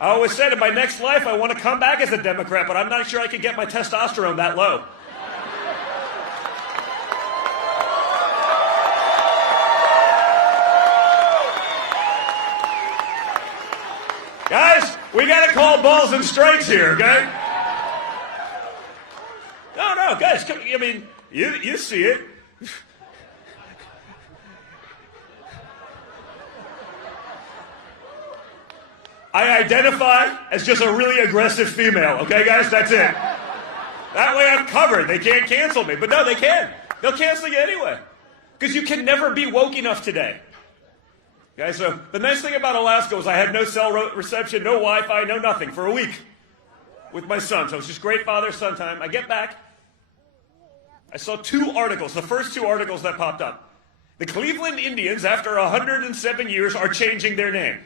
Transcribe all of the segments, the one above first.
I always said in my next life I want to come back as a Democrat, but I'm not sure I can get my testosterone that low. Guys, we got to call balls and strikes here, okay? No, guys, come, I mean, you see it. I identify as just a really aggressive female, okay, guys? That's it. That way I'm covered. They can't cancel me. But no, they can. They'll cancel you anyway. Because you can never be woke enough today. Okay, so the nice thing about Alaska was I had no cell reception, no Wi-Fi, no nothing for a week with my son. So it was just great father-son time. I get back. I saw 2 articles, the first 2 articles that popped up. The Cleveland Indians, after 107 years, are changing their name.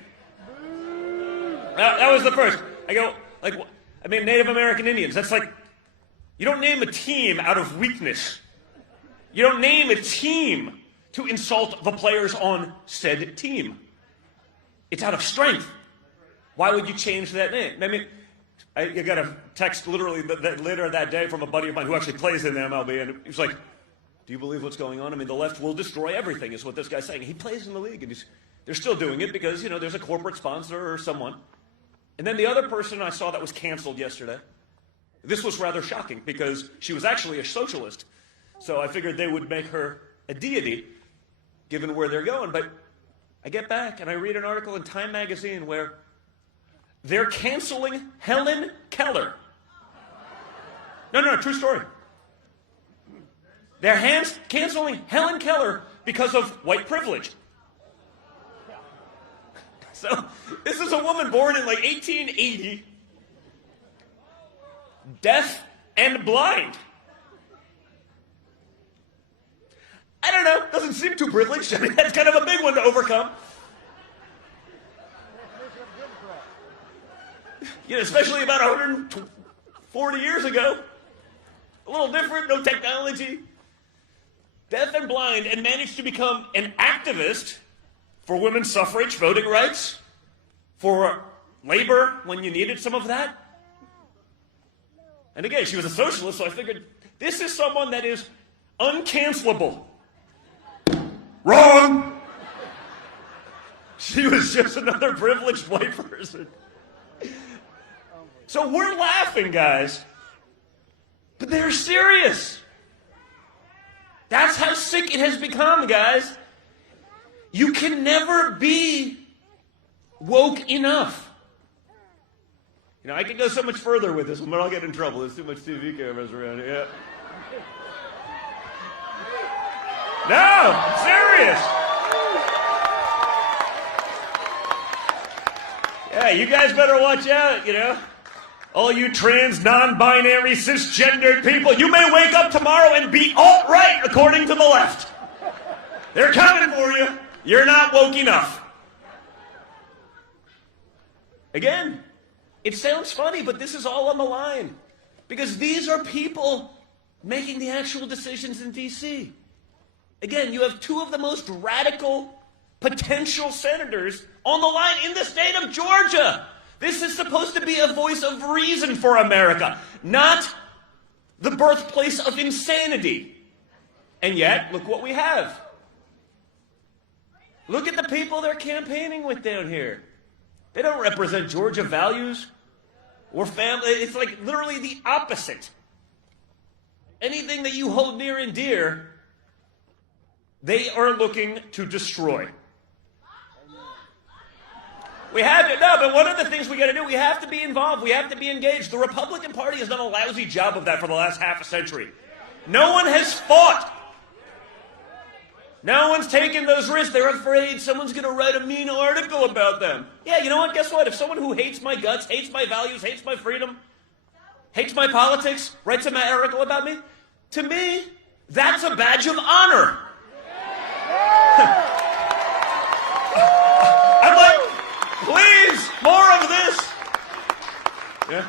That was the first. I go, like, I mean, Native American Indians. That's like, you don't name a team out of weakness. You don't name a team to insult the players on said team. It's out of strength. Why would you change that name? I mean, I got a text literally later that day from a buddy of mine who actually plays in the MLB, and he was like, do you believe what's going on? I mean, the left will destroy everything, is what this guy's saying. He plays in the league, and they're still doing it because, you know, there's a corporate sponsor or someone. And then the other person I saw that was canceled yesterday, this was rather shocking because she was actually a socialist. So I figured they would make her a deity, given where they're going. But I get back and I read an article in Time magazine where they're canceling Helen Keller. No, true story. They're canceling Helen Keller because of white privilege. So this is a woman born in like 1880, deaf and blind. I don't know, doesn't seem too privileged. I mean, that's kind of a big one to overcome. You know, especially about 140 years ago. A little different, no technology. Deaf and blind, and managed to become an activist for women's suffrage, voting rights, for labor when you needed some of that. And again, she was a socialist, so I figured this is someone that is uncancelable. Wrong! She was just another privileged white person. So we're laughing, guys, but they're serious. That's how sick it has become, guys. You can never be woke enough. You know, I could go so much further with this one, but I'll get in trouble. There's too much TV cameras around here. No, I'm serious. Yeah, you guys better watch out, you know. All you trans, non-binary, cisgendered people, you may wake up tomorrow and be alt-right, according to the left. They're coming for you. You're not woke enough. Again, it sounds funny, but this is all on the line. Because these are people making the actual decisions in D.C. Again, you have 2 of the most radical potential senators on the line in the state of Georgia. This is supposed to be a voice of reason for America, not the birthplace of insanity. And yet, look what we have. Look at the people they're campaigning with down here. They don't represent Georgia values or family. It's like literally the opposite. Anything that you hold near and dear, they are looking to destroy. We have to, no, but one of the things we got to do, we have to be involved. We have to be engaged. The Republican Party has done a lousy job of that for the last half a century. No one has fought. No one's taking those risks. They're afraid someone's going to write a mean article about them. Yeah, you know what? Guess what? If someone who hates my guts, hates my values, hates my freedom, hates my politics, writes an article about me, to me, that's a badge of honor. I'm like, please, more of this. Yeah,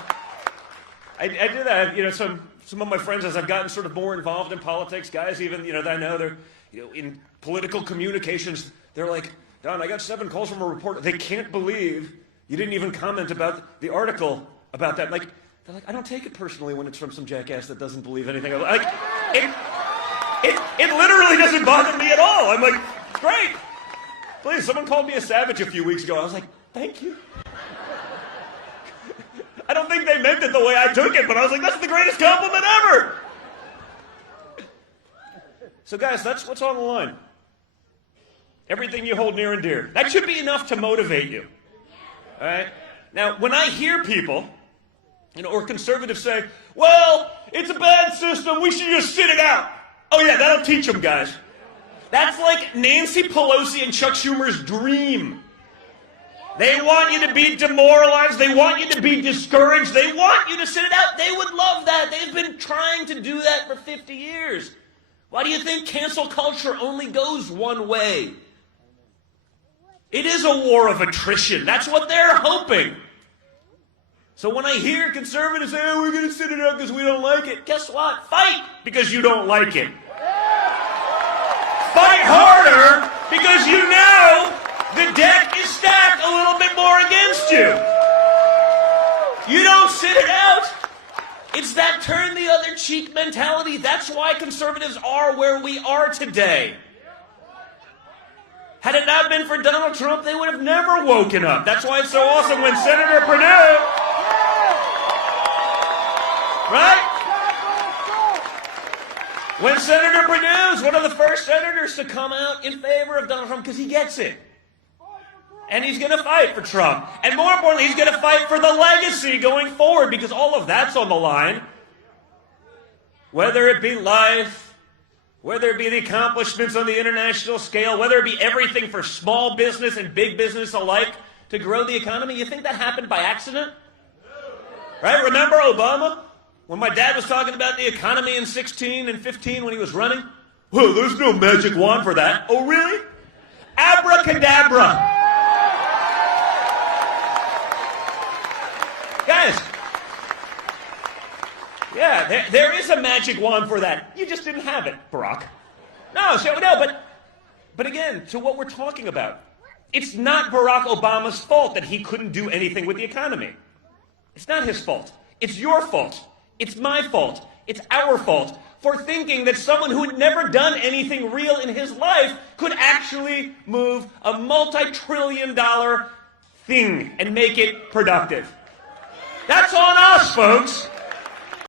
I do that. You know, some of my friends, as I've gotten sort of more involved in politics, guys, even, you know, that I know they're, you know, in political communications, they're like, Don, I got 7 calls from a reporter. They can't believe You didn't even comment about the article about that. Like, they're like, I don't take it personally when it's from some jackass that doesn't believe anything. Like, it literally doesn't bother me at all. I'm like, great. Please, someone called me a savage a few weeks ago. I was like, thank you. I don't think they meant it the way I took it, but I was like, that's the greatest compliment ever. So guys, that's what's on the line. Everything you hold near and dear. That should be enough to motivate you. All right? Now, when I hear people, or conservatives say, well, it's a bad system, we should just sit it out. Oh yeah, that'll teach them, guys. That's like Nancy Pelosi and Chuck Schumer's dream. They want you to be demoralized. They want you to be discouraged. They want you to sit it out. They would love that. They've been trying to do that for 50 years. Why do you think cancel culture only goes one way? It is a war of attrition. That's what they're hoping. So when I hear conservatives say, oh, we're going to sit it out because we don't like it, guess what? Fight because you don't like it. Fight harder because you know the deck is stacked a little bit more against you. You don't sit it out. It's that turn the other cheek mentality. That's why conservatives are where we are today. Had it not been for Donald Trump, they would have never woken up. That's why it's so awesome when Senator Perdue, right? When Senator Perdue is one of the first senators to come out in favor of Donald Trump because he gets it. And he's going to fight for Trump. And more importantly, he's going to fight for the legacy going forward because all of that's on the line. Whether it be life, whether it be the accomplishments on the international scale, whether it be everything for small business and big business alike to grow the economy. You think that happened by accident? Right? Remember Obama? When my dad was talking about the economy in 16 and 15 when he was running? Well, there's no magic wand for that. Oh, really? Abracadabra. Guys, yeah, there is a magic wand for that. You just didn't have it, Barack. No, but again, to what we're talking about, it's not Barack Obama's fault that he couldn't do anything with the economy. It's not his fault. It's your fault. It's my fault. It's our fault for thinking that someone who had never done anything real in his life could actually move a multi-trillion-dollar thing and make it productive. That's on us, folks.